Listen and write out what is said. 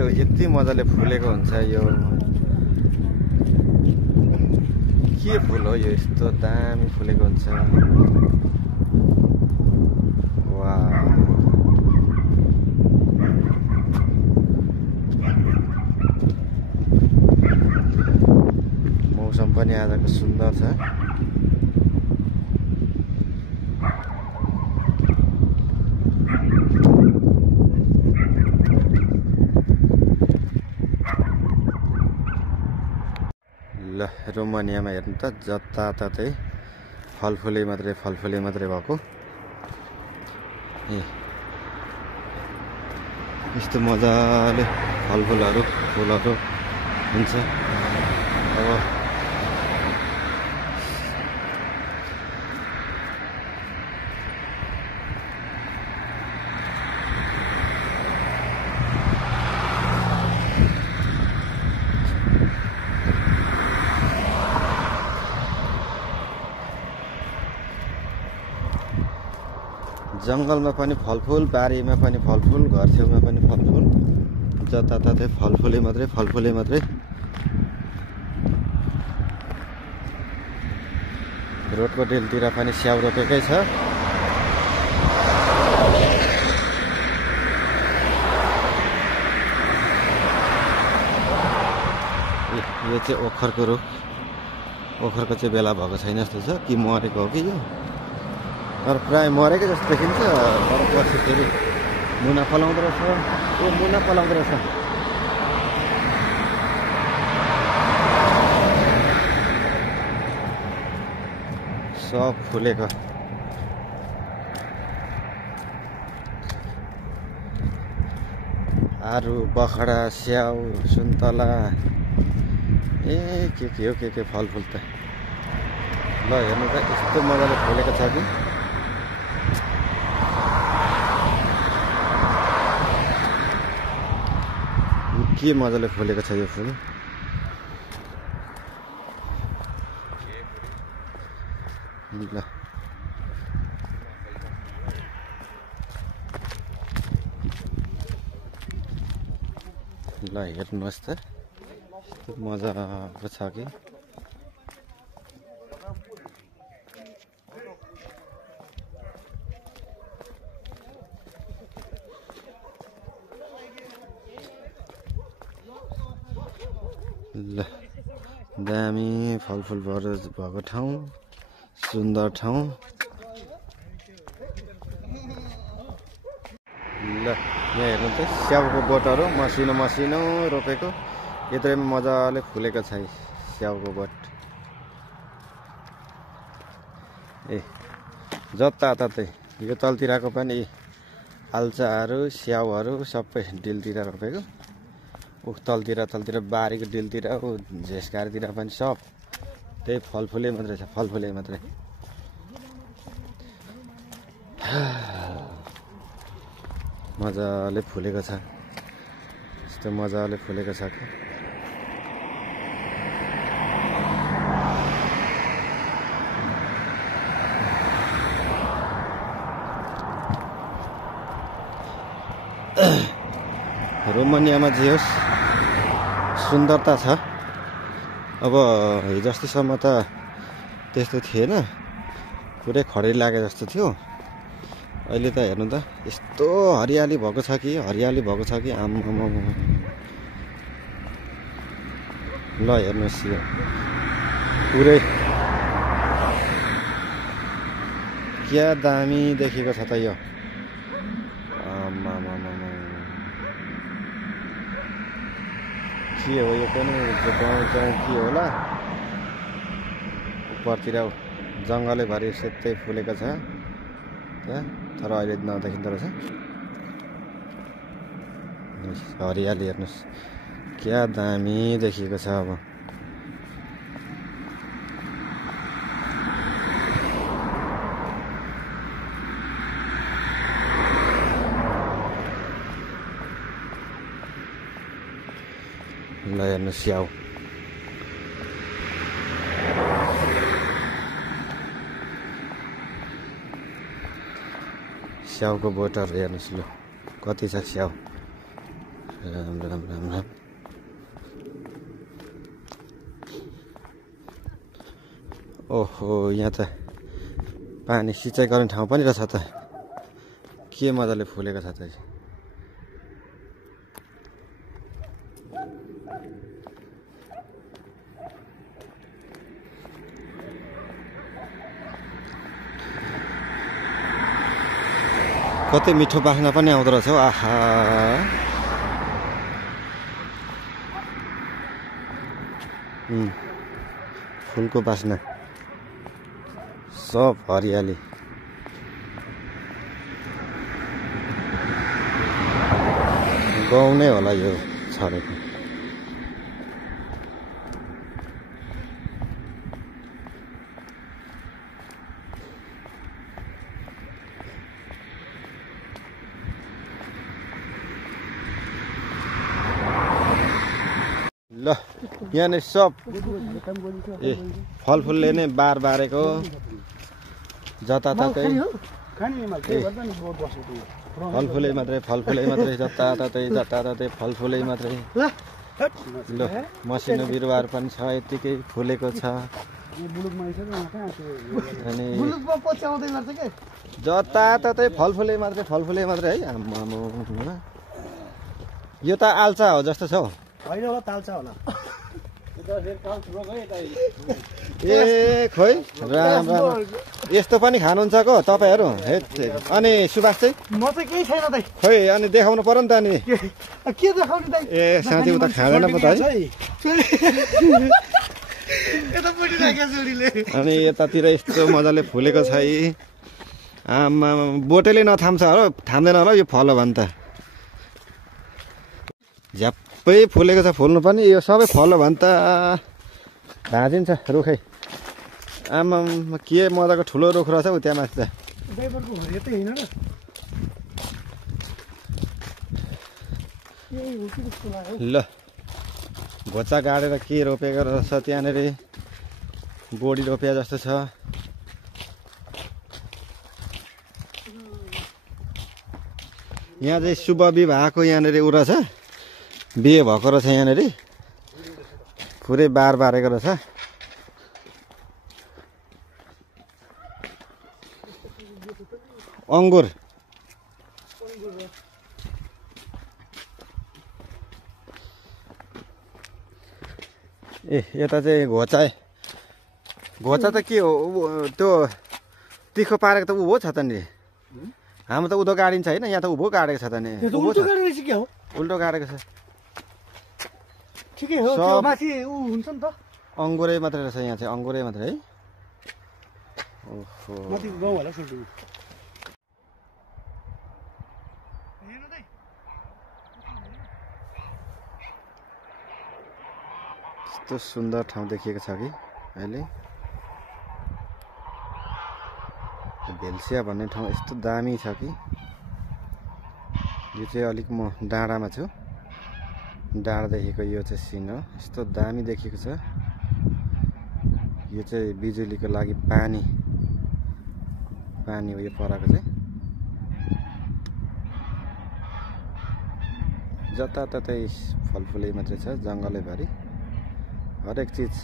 हो यति मजाले फुलेको हुन्छ यो के फुल हो यो यस्तो दामी फुलेको हुन्छ वाह मौसम पनि आजको सुन्दर छ ल रोमानियामा हेर्नु त जताततै फलफुलै मात्रै भएको यस्तो मजाले फलफुलहरू फुलहरू हुन्छ अब जङ्गलमा पनि फलफुल बारीमा पनि फलफुल घर छेउमा पनि फलफुल जताततै फलफुलै मात्रै रोडको डिलतिर पनि स्याउ रोपेकै छ यो चाहिँ ओखरको रुख ओखरको चाहिँ बेला भएको छैन जस्तो छ कि मरेको हो कि यो तर प्राय मरेकै जस्तो देखिन्छ तर पछि फेरि मुना फलाउँदो रहेछ मुना फलाउँदो रहेछ सब फुलेको आरु बखडा स्याउ सुन्तला के फलफुल त ल हेर्नु त यस्तो मजाले फुलेको छ कि के मजाले फुलेको छ यो फुल ल हेर्नुहोस् त यस्तो मजाको छ कि ल दामी फलफुल भएको ठाउँ सुन्दर ठाउँ ल यहाँ हेर्नु त स्याउको बोटहरू मसिनो रोपेको यत्रोमा मजाले फुलेको छ स्याउको बोट जताततै यो तलतिरको पनि आल्चाहरू स्याउहरू सबै डिलतिर रोपेको तलतिर बारीको डिलतिर झेस्कारतिर पनि सब त्यही फलफुलै मात्रै छ फलफुलै मात्रै मजाले फुलेको छ यस्तो मजाले फुलेको छ कि रोमानियामा जे होस् सुन्दरता छ अब हिजोअस्तिसम्म त त्यस्तो थिएन पुरै खडेरी लागे जस्तो थियो अहिले त हेर्नु त यस्तो हरियाली भएको छ कि आम्मामा ल हेर्नुहोस् यो पुरै क्या दामी देखेको छ त यो आम्मामा के हो यो पनि गाउँ के होला उपरतिर जङ्गलै भरि सेतै फुलेको छ तर अहिले नदेखिँदो रहेछ हरियाली हेर्नुहोस् क्या दामी देखिएको छ अब ल हेर्नु स्याउ स्याउको बोटहरू हेर्नुहोस् ल कति छ स्याउ राम राम राम राम। ओहो, यहाँ त पानी सिँचाइ गर्ने ठाउँ पनि रहेछ त। के मजाले फुलेको छ त। कति मिठो बास्ना पनि आउँदो रहेछ हौ। आहा, फुलको बास्ना, सब हरियाली। गाउँ नै होला यो छरेको। ल यहाँनिर सब फलफुलले नै बार बारेको, जताततै फलफुलै मात्रै, फलफुलै मात्रै, जताततै जताततै फलफुलै मात्रै। ल मसिनो बिरुवाहरू पनि छ, यतिकै फुलेको छ। अनि जताततै फलफुलै मात्रै, फलफुलै मात्रै है। आम्मामा, यो त आल्चा हो जस्तो छ हौ। होइन होला, तालचा होला। ए खोइ, राम राम। यस्तो पनि खानुहुन्छ को तपाईँहरू? अनि सुभाष चाहिँ? म चाहिँ केही छैन दाइ। खोइ, अनि देखाउनु पर्यो नि त। अनि के देखाउने दाइ? ए साँच्चै उता खाँदैन पो त है। अनि यतातिर यस्तो मजाले फुलेको छ है। आमा, बोटेले नथाम्छ होला, थाम्दैन होला यो फल हो भने त। झ्याप्पै फुलेको छ, फुल्नु पनि। यो सबै फल हो भने त भाँचिन्छ रुखै। आमा, के मजाको ठुलो रुख रहेछ हौ त्यहाँ माथि त। ल घोचा गाडेर के रोपेको रहेछ त्यहाँनिर, बोडी रोपिया जस्तो छ। यहाँ चाहिँ शुभ विवाहको यहाँनिर उ रहेछ, बिहे भएको रहेछ यहाँनिर। पुरै बार बारेको रहेछ। अङ्गुर ए यता चाहिँ घोचा त के हो त्यो तिखो पारेको त उँभो छ त नि। हाम्रो त उँधो गाडिन्छ होइन, यहाँ त उँभो गाडेको छ त नि। उल्टो गाडेको छ। ठिकै हो, त्यो माथि उ हुन्छ नि त। अङ्गुरै मात्रै रहेछ यहाँ चाहिँ, अङ्गुरै मात्रै है। ओहो, माथि गाउँ होला सोच्नु। यस्तो सुन्दर ठाउँ देखिएको छ कि अहिले। भेल्सिया भन्ने ठाउँ यस्तो दामी छ कि। यो चाहिँ अलिक म डाँडामा छु, डाँडादेखिको यो चाहिँ सिन हो। यस्तो दामी देखिएको छ। यो चाहिँ बिजुलीको लागि पानी हो यो पराको चाहिँ। जताततै फलफुलै मात्रै छ, जङ्गलैभरि हरेक चिज